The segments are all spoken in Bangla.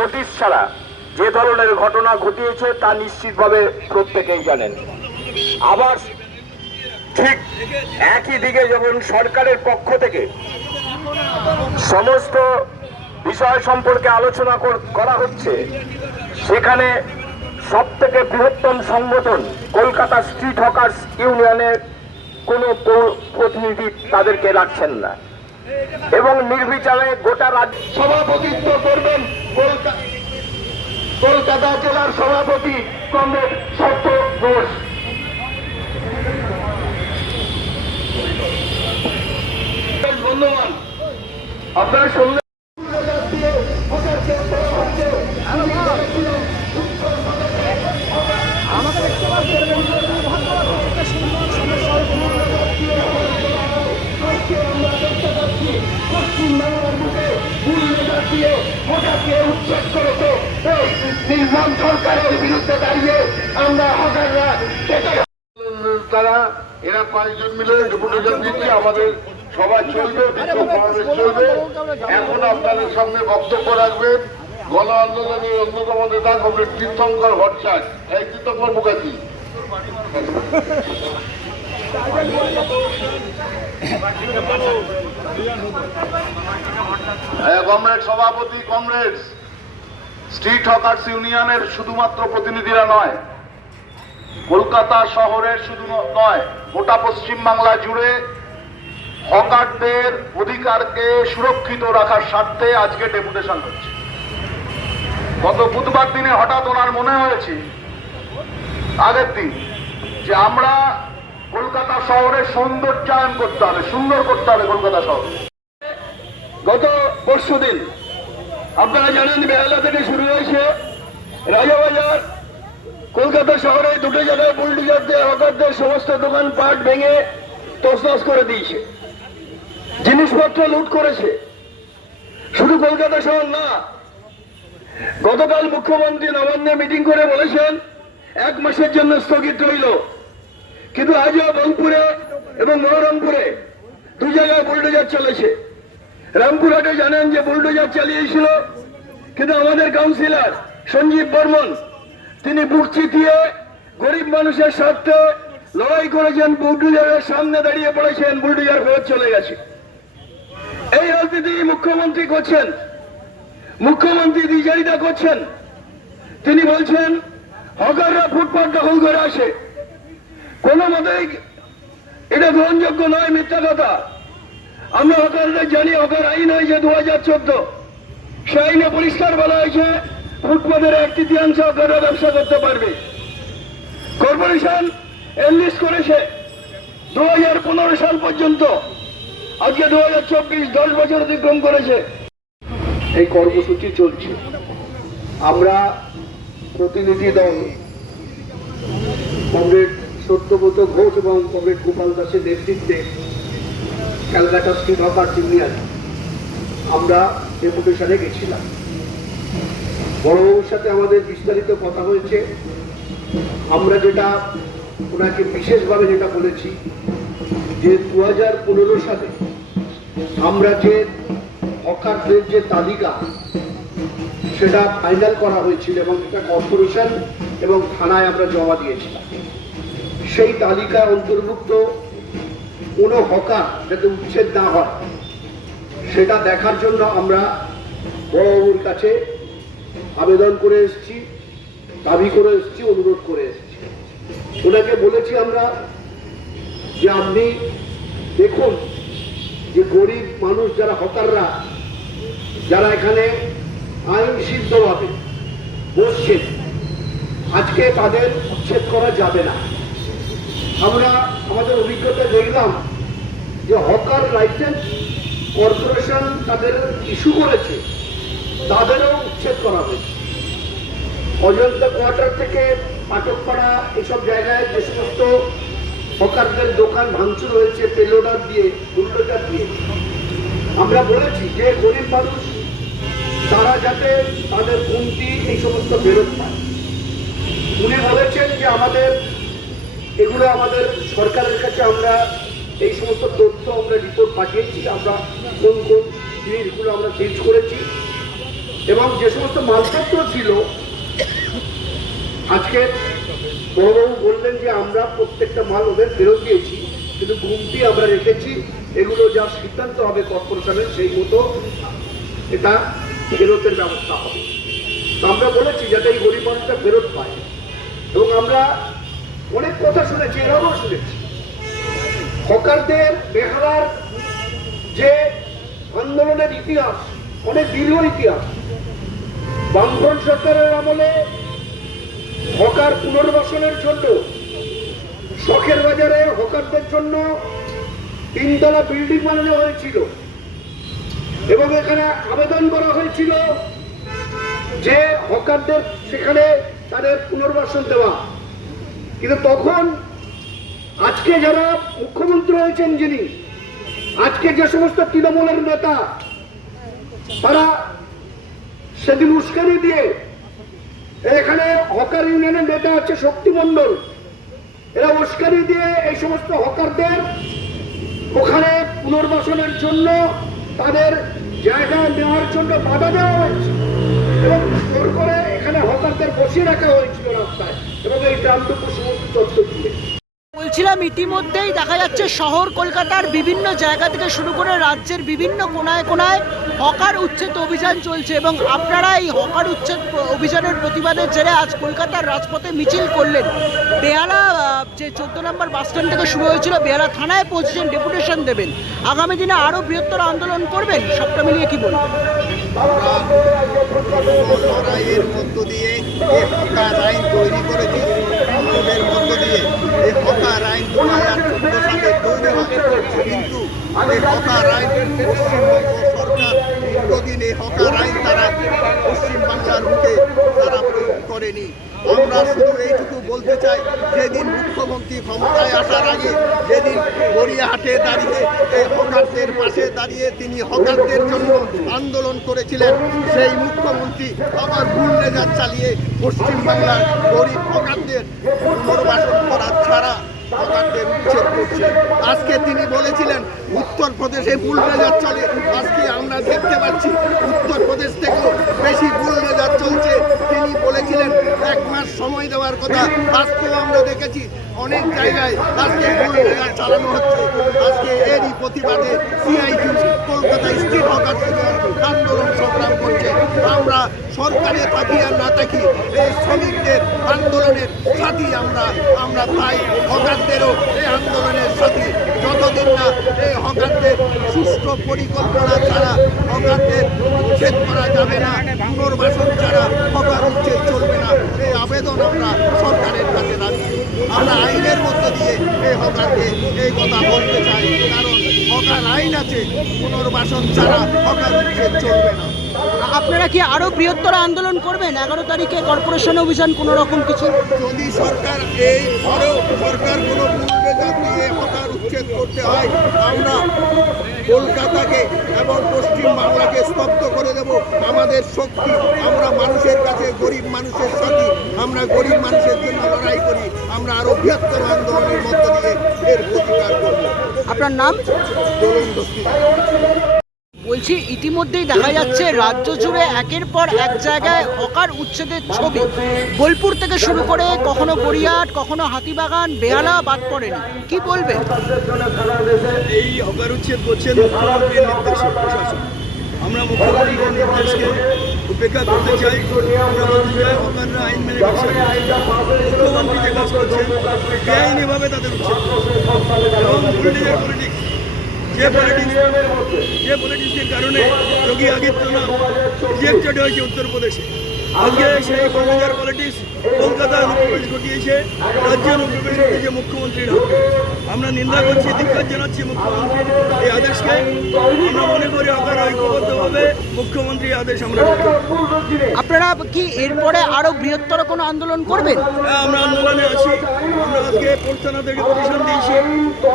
নোটিশ ছাড়া যে ধরনের ঘটনা ঘটিয়েছে তা নিশ্চিতভাবে প্রত্যেকেই জানেন। আবার ঠিক একই দিকে যখন সরকারের পক্ষ থেকে সমস্ত বিষয় সম্পর্কে আলোচনা করা হচ্ছে, সেখানে সবথেকে বৃহত্তম সংগঠন কলকাতা স্ট্রিট হকার্স ইউনিয়নের কোনো প্রতিনিধি তাদেরকে রাখছেন না এবং নির্বিচারে গোটা রাজ্য সভাপতিত্ব করবেন কলকাতা জেলার সভাপতি কমরেড সত্য ঘোষ। বন্ধুগণ, আপনারা শুনলেন আমাকে দেখতে পাচ্ছেন পশ্চিমবাংলার বুকে দিয়ে হকারকে উচ্ছেদ করেছে। নির্মম সরকারের বিরুদ্ধে দাঁড়িয়ে আমরা হকাররা তারা এরা কয়েকজন মিলে ডেপুটেশন দিচ্ছি। আমাদের সবাই চলবে, বিক্ষোভ সমাবেশ চলবে। এখন আপনাদের সামনে বক্তব্য রাখবেন গণ আন্দোলনের অন্যতম নেতা কমরেড তীর্থঙ্কর ভট্টাচার্য। এই তীর্থঙ্কর মুখার্জি। কমরেড সভাপতি, কমরেড স্ট্রিট হকার্স ইউনিয়নের শুধুমাত্র প্রতিনিধিরা নয়, কলকাতা শহরের শুধু নয়, গোটা পশ্চিম বাংলা জুড়ে হকারদের অধিকারকে সুরক্ষিত রাখার স্বার্থে আজকে ডেপুটেশন হচ্ছে। গত বুধবার দিনে হঠাৎ ওনার মনে হয়েছে আগের দিন যে আমরা কলকাতা শহরের সৌন্দর্যায়ন করতে হবে, সুন্দর করতে হবে কলকাতা শহর। গত পরশু দিন আপনারা জানেন বেহালা থেকে শুরু হয়েছে রাজাবাজার, কলকাতা শহরে দুটো জায়গায় বুলডোজার দিয়ে হকারদের সমস্ত দোকানপাট ভেঙে তছনছ করে দিয়েছে, জিনিসপত্র লুট করেছে। শুধু কলকাতা শহর না, গতকাল মুখ্যমন্ত্রী নবান্নে মিটিং করে বলেছেন 1 মাসের জন্য স্থগিত রইল, কিন্তু আজও বোলপুরে এবং মনোরমপুরে 2 জায়গায় বুলডোজার চলেছে। রামপুরহাটে জানেন যে বুলডোজার চালিয়েছিল, কিন্তু আমাদের কাউন্সিলর সঞ্জীব বর্মন তিনি বুক চিতিয়ে গরিব মানুষের স্বার্থে লড়াই করেছেন, বুলডোজারের সামনে দাঁড়িয়ে পড়েছেন, বুলডোজার ফেরত চলে গেছে। এই রাজনীতি মুখ্যমন্ত্রী করছেন, মুখ্যমন্ত্রী দ্বিচারিতা করছেন। তিনি বলছেন হকাররা ফুটপাত দখল করে আসে, কোনো মতেই এটা গ্রহণযোগ্য নয়, মিথ্যা কথা। আমরা হকারদের জানি, হকার আইন হয়েছে 2014, সে আইনে পরিষ্কার বলা হয়েছে ফুটপাতের 1/3 হকাররা ব্যবসা করতে পারবে। কর্পোরেশন এনলিস্ট করেছে 2015 সাল পর্যন্ত, আজকে 2024, 10 বছর অতিক্রম করেছে। এই কর্মসূচি চলছে। আমরা প্রতিনিধি দল কমরেড সত্যব্রত ঘোষ এবং কমরেড গোপাল দাসের নেতৃত্বে ক্যালকাটা স্ট্রিট হকার্স ইউনিয়ন আমরা ডেপুটেশনে গেছিলাম। বড়বাবুর সাথে আমাদের বিস্তারিত কথা হয়েছে। আমরা যেটা ওনাকে বিশেষভাবে যেটা বলেছি যে 2015 সালে আমরা যে হকারদের যে তালিকা সেটা ফাইনাল করা হয়েছিল এবং এটা কর্পোরেশন এবং থানায় আমরা জমা দিয়েছিলাম। সেই তালিকার অন্তর্ভুক্ত কোনো হকার যাতে উচ্ছেদ না হয় সেটা দেখার জন্য আমরা বড়বাবুর কাছে আবেদন করে এসেছি, দাবি করে এসেছি, অনুরোধ করে এসেছি। ওনাকে বলেছি আমরা যে আপনি দেখুন যে গরিব মানুষ যারা হকাররা, যারা এখানে আইন সিদ্ধভাবে বসছেন, আজকে তাদের উচ্ছেদ করা যাবে না। আমরা আমাদের অভিজ্ঞতা দেখলাম যে হকার লাইসেন্স কর্পোরেশন তাদের ইস্যু করেছে, তাদেরও উচ্ছেদ করা হয়েছে। অজন্তা কোয়ার্টার থেকে পাটকপাড়া এসব জায়গায় যে সমস্ত হকারদের দোকান ভাঙচুর হয়েছে পেলোডার দিয়ে, বুলডোজার দিয়ে, আমরা বলেছি যে গরিব মানুষ তারা যাতে তাদের কমতি এই সমস্ত ফেরত পায়। উনি বলেছেন যে আমাদের এগুলো আমাদের সরকারের কাছে আমরা এই সমস্ত তথ্য আমরা রিপোর্ট পাঠিয়েছি, আমরা কোন কোন জিনিসগুলো আমরা চেঞ্জ করেছি। এবং যে সমস্ত মালপত্র ছিল, আজকে বড়বাবু বললেন যে আমরা প্রত্যেকটা মাল ওদের ফেরত দিয়েছি, কিন্তু গুমটি আমরা রেখেছি। এগুলো যা সিদ্ধান্ত হবে কর্পোরেশনের সেই মতো এটা ফেরতের ব্যবস্থা হবে। তো আমরা বলেছি যাতে এই গরিব মানুষটা ফেরত পায়। এবং আমরা অনেক কথা শুনেছি, এরাও শুনেছি হকারদের বেহালার যে আন্দোলনের ইতিহাস অনেক দীর্ঘ ইতিহাস। বামফ্রন্ট সরকারের আমলে হকার পুনর্বাসনের জন্য শখের বাজারে হকারদের জন্য 3 তলা বিল্ডিং বানানো হয়েছিল এবং এখানে আবেদন করা হয়েছিল যে হকারদের সেখানে তাদের পুনর্বাসন দেওয়া। কিন্তু তখন আজকে যারা মুখ্যমন্ত্রী হয়েছেন, যিনি আজকে যে সমস্ত তৃণমূলের নেতা, তারা সেদিন উস্কানি দিয়ে, এখানে হকার ইউনিয়নের নেতা আছে শক্তি মণ্ডল, এরা উস্কানি দিয়ে এই সমস্ত হকারদের ওখানে পুনর্বাসনের জন্য তাদের জায়গা নেওয়ার জন্য বাধা দেওয়া হয়েছে এবং জোর করে এখানে হকারদের বসিয়ে রাখা হয়েছিল রাস্তায় এবং এই গ্রামটুকু সমস্ত চত্বর জুড়ে। বলছিলাম, ইতিমধ্যেই দেখা যাচ্ছে শহর কলকাতার বিভিন্ন জায়গা থেকে শুরু করে রাজ্যের বিভিন্ন কোনায় কোনায় হকার উচ্ছেদ অভিযান চলছে এবং আপনারা এই হকার উচ্ছেদ অভিযানের প্রতিবাদের জেরে আজ কলকাতার রাজপথে মিছিল করলেন। বেহালা যে 14 নম্বর বাস স্ট্যান্ড থেকে শুরু হয়েছিল, বেহালা থানায় পৌঁছেছেন, ডেপুটেশন দেবেন, আগামী দিনে আরও বৃহত্তর আন্দোলন করবেন, সবটা মিলিয়ে কি বলবেন? লড়াইয়ের মধ্য দিয়ে এই হকার আইন তৈরি করেছি, আন্দোলনের মধ্য দিয়ে এই হকার আইন 2014 সালে তৈরি হয়। কিন্তু এই হকার আইন পশ্চিমবঙ্গ সরকার দীর্ঘদিন এই হকার আইন তারা পশ্চিমবাংলার মুখে তারা প্রয়োগ করেনি। আমরা শুধু এইটুকু বলতে চাই, যেদিন মুখ্যমন্ত্রী ক্ষমতায় আসার আগে যেদিন গড়িয়াহাটে দাঁড়িয়ে এই হকারদের পাশে দাঁড়িয়ে তিনি হকারদের জন্য আন্দোলন করেছিলেন, সেই মুখ্যমন্ত্রী আবার বুলডোজার চালিয়ে পশ্চিমবাংলার গরিব হকারদের পুনর্বাসন করা ছাড়া হকারদের উচ্ছেদ করছে। আজকে তিনি বলেছিলেন উত্তরপ্রদেশে বুলডোজার চলে, আজকে আমরা দেখতে পাচ্ছি উত্তরপ্রদেশ থেকেও বেশি বুলডোজার চলছে। তিনি বলেছিলেন 1 মাস সময় দেওয়ার কথা, আজকেও আমরা দেখেছি অনেক জায়গায় আজকে বুলডোজার চালানো হচ্ছে। আজকে এরই প্রতিবাদে সিআইটিউ কলকাতা স্ট্রিট হকার আন্দোলন সংগ্রাম করছে। আমরা সরকারে থাকি আর না থাকি, এই শ্রমিকদের আন্দোলনের সাথী আমরা তাই হকারদেরও এই আন্দোলনের সাথী। যতদিন না এই হকারদের সুষ্ঠু পরিকল্পনা ছাড়া হকারদের উচ্ছেদ করা যাবে না, পুনর্বাসন ছাড়া হকার উচ্ছেদ চলবে না, এই আবেদন আমরা সরকারের কাছে রাখি। আমরা আইনের মধ্য দিয়ে এই হকারকে এই কথা বলতে চাই, কারণ হকার আইন আছে, পুনর্বাসন ছাড়া হকার উচ্ছেদ চলবে না। আপনারা কি আরো বৃহত্তর আন্দোলন করবেন 11 তারিখে কর্পোরেশন অভিযান কোনো রকম কিছু? যদি সরকার এই পরেও সরকার কোনো বুলডোজার দিয়ে হকার উচ্ছেদ করতে হয়, আমরা কলকাতাকে এবং পশ্চিম বাংলাকে স্তব্ধ করে দেব। আমাদের শক্তি, আমরা মানুষের কাছে গরিব মানুষের সাথে, আমরা গরিব মানুষের জন্য লড়াই করি। আমরা আরো বৃহত্তর আন্দোলনের মধ্য দিয়ে এর প্রতিকার করব। আপনার নাম? দোলন দস্তি। বলছি, ইতিমধ্যেই দেখা যাচ্ছে রাজ্য জুড়ে একের পর এক জায়গায় হকার উচ্ছেদের ছবি। বোলপুর থেকে শুরু করে কখনো গড়িয়াহাট, কখনো হাতিবাগান, বেহালা বাদ পড়েনি, কি বলবেন? এই হকার উচ্ছেদ করছেন মুখ্যমন্ত্রীর নির্দেশে প্রশাসন। আমরা মুখ্যমন্ত্রীর নির্দেশকে উপেক্ষা করতে চাই। আমরা বলতে চাই হকাররা আইন মেনে ব্যবসা করে। মুখ্যমন্ত্রী যে কাজ করছেন বেআইনিভাবে তাদের উচ্ছেদ এবং বুলডোজার পলিটিক্স, যে পলিটিক্সের কারণে যোগী আদিত্যনাথ রিজেক্টেড হয়েছে উত্তরপ্রদেশে। আজকে সেই বুলডোজার পলিটিক্স কলকাতা অনুপ্রবেশ ঘটিয়েছে, রাজ্যে অনুপ্রবেশ ঘটিয়েছে মুখ্যমন্ত্রীর হাতে। আমরা নিন্দা করছি, ধিক্কার জানাচ্ছি মুখ্যমন্ত্রীর এই আদেশকে। আমরা মনে করি হকার ঐক্যবদ্ধভাবে মুখ্যমন্ত্রীর আদেশ আমরা। আপনারা কি এরপরে আরো বৃহত্তর কোনো আন্দোলন করবেন? হ্যাঁ, আমরা আন্দোলনে আছি। আমরা আজকে পোর্ট থানা থেকে পিটিশন দিয়েছি,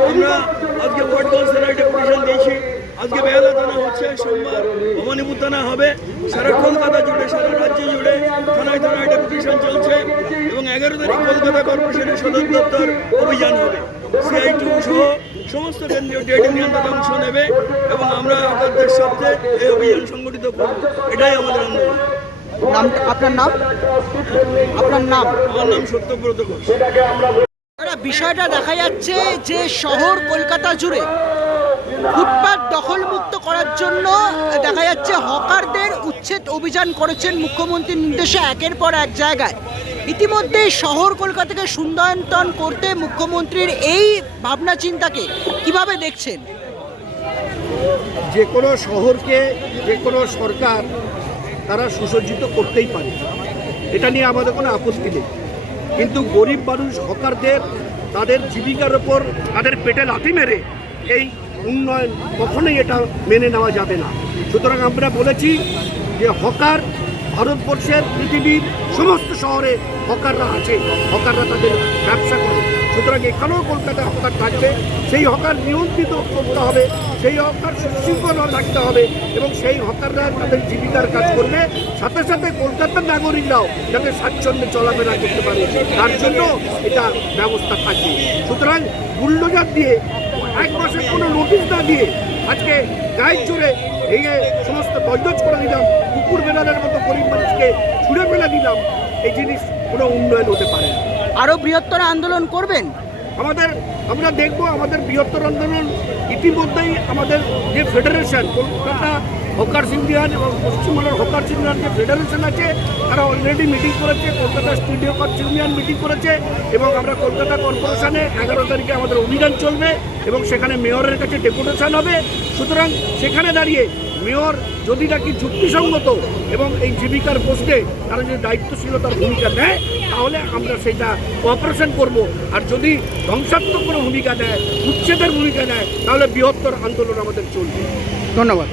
আমরা আজকে ওয়ার্ড কাউন্সিলরে পিটিশন দিয়েছি। আজকে বেহালা থানা হচ্ছে, সোমবার ভবানীপুর থানা হবে। সারা কলকাতা জুড়ে, সারা রাজ্য জুড়ে থানায় থানায় ডেপুটেশন চলছে এবং 11 তারিখ কলকাতা কর্পোরেশনের সদর দপ্তর অভিযান হবে। সিআইটিউ সহ সমস্ত কেন্দ্রীয় ট্রেড ইউনিয়ন তাতে অংশ নেবে এবং আমরা হকারদের সাথে এই অভিযান সংগঠিত প্রতিষ্ঠিত করব, এটাই আমাদের আন্দোলন। আপনার নাম? আপনার নাম? আমার নাম সত্যব্রত ঘোষ। বিষয়টা দেখা যাচ্ছে যে শহর কলকাতা জুড়ে ফুটপাত দখলমুক্ত করার জন্য দেখা যাচ্ছে হকারদের উচ্ছেদ অভিযান করেছেন মুখ্যমন্ত্রীর নির্দেশে একের পর এক জায়গায়। ইতিমধ্যে শহর কলকাতাকে সুন্দরায়ন করতে মুখ্যমন্ত্রীর এই ভাবনা চিন্তাকে কিভাবে দেখছেন? যে কোনো শহরকে যে কোনো সরকার তারা সুসজ্জিত করতেই পারে, এটা নিয়ে আমাদের কোনো আপত্তি নেই। কিন্তু গরিব মানুষ হকারদের তাদের জীবিকার ওপর তাদের পেটে লাথি মেরে এই উন্নয়ন কখনোই এটা মেনে নেওয়া যাবে না। সুতরাং আমরা বলেছি যে হকার ভারতবর্ষের পৃথিবীর সমস্ত শহরে হকাররা আছে, হকাররা তাদের ব্যবসা করে। সুতরাং এখানেও কলকাতায় হকার থাকবে, সেই হকার নিয়ন্ত্রিত করতে হবে, সেই হকার সুশৃঙ্খল রাখতে হবে এবং সেই হকাররা তাদের জীবিকার কাজ করবে, সাথে সাথে কলকাতার নাগরিকরাও যাতে স্বাচ্ছন্দ্যে চলাফেরা করতে পারে তার জন্য এটা ব্যবস্থা থাকবে। সুতরাং বুলডোজার দিয়ে এক মাসের কোনো নোটিশ না দিয়ে আজকে গায়ের জোরে ভেঙে সমস্ত দজদজ করে দিলাম, কুকুর বেড়ালের মতো গরিব মানুষকে ছুঁড়ে ফেলে দিলাম, এই জিনিস কোনো উন্নয়ন হতে পারে না। আরও বৃহত্তর আন্দোলন করবেন? আমরা দেখব আমাদের বৃহত্তর আন্দোলন ইতিমধ্যেই আমাদের যে ফেডারেশন কলকাতা হকার্স ইউনিয়ন এবং পশ্চিমবঙ্গের হকার্স ইউনিয়ন যে ফেডারেশন আছে তারা অলরেডি মিটিং করেছে, Kolkata studio hawkers union meeting করেছে এবং আমরা কলকাতা কর্পোরেশনে 11 তারিখে আমাদের অভিযান চলবে এবং সেখানে মেয়রের কাছে ডেপুটেশন হবে। সুতরাং সেখানে দাঁড়িয়ে মেয়র যদি নাকি যুক্তিসঙ্গত এবং এই জীবিকার পোস্টে তারা যদি দায়িত্বশীলতার ভূমিকা নেয় তাহলে আমরা সেটা কোঅপারেশন করব, আর যদি ধ্বংসাত্মক কোনো ভূমিকা নেয়, উচ্ছেদের ভূমিকা নেয়, তাহলে বৃহত্তর আন্দোলন আমাদের চলবে। ধন্যবাদ।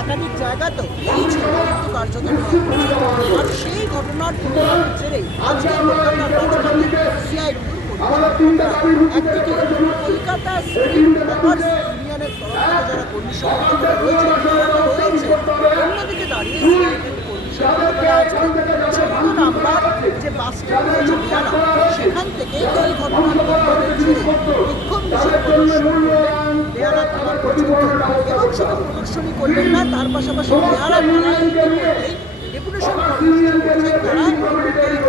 একাধিক জায়গা তো এই ছিল কিন্তু কার্যত আর সেই ঘটনার জেরে আজকে কলকাতার রাজধানীতে সিআইডির একদিকে কলকাতা ইউনিয়নের তরফ থেকে যারা কর্মী সংগঠন রয়েছে তারা রয়েছে, অন্যদিকে দাঁড়িয়ে নাম্বার যে বাস স্ট্যান্ড রয়েছে বেহালা, সেখান থেকে এই ঘটনার বিক্ষোভ মিছিল প্রদর্শন বেহালা থানার পর্যন্ত এবং শুধু প্রদর্শনী করলেন না, তার পাশাপাশি বেহালা থানায় ডেপুটেশন কর্মসূচি করছেন তারা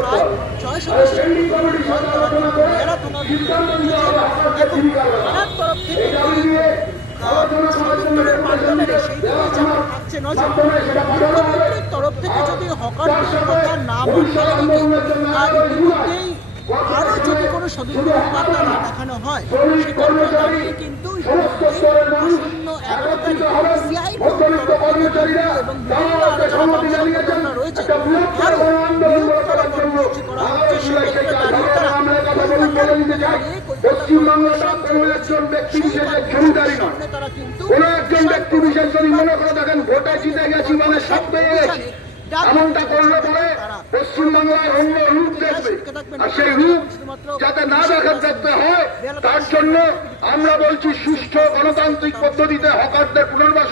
প্রায় 6 সদস্যের বেহালা থানার এবং থানার তরফ থেকে থাকছে নজর। মুখ্যমন্ত্রীর তরফ থেকে যদি হকারদের কথা না বলতে আর ইতিমধ্যেই আরও যদি কোনো সদিগ্ধ বার্তা না দেখানো হয় সেক্ষেত্রে দাঁড়িয়ে কিন্তু আসন্ন 11 তারিখ সিআইডি এবং বিভিন্ন আরও যারা সংগঠনরা রয়েছে আরও বৃহত্তর কর্মসূচি করা হচ্ছে। সেক্ষেত্রে দাঁড়িয়ে তারা তারা কিন্তু এমনটা করলে পরে পশ্চিমবাংলায় অন্য রূপ দেখবে, আর সেই রূপ যাতে না দেখতে হয় তার জন্য আমরা বলছি সুষ্ঠু গণতান্ত্রিক পদ্ধতিতে হকারদের পুনর্বাসন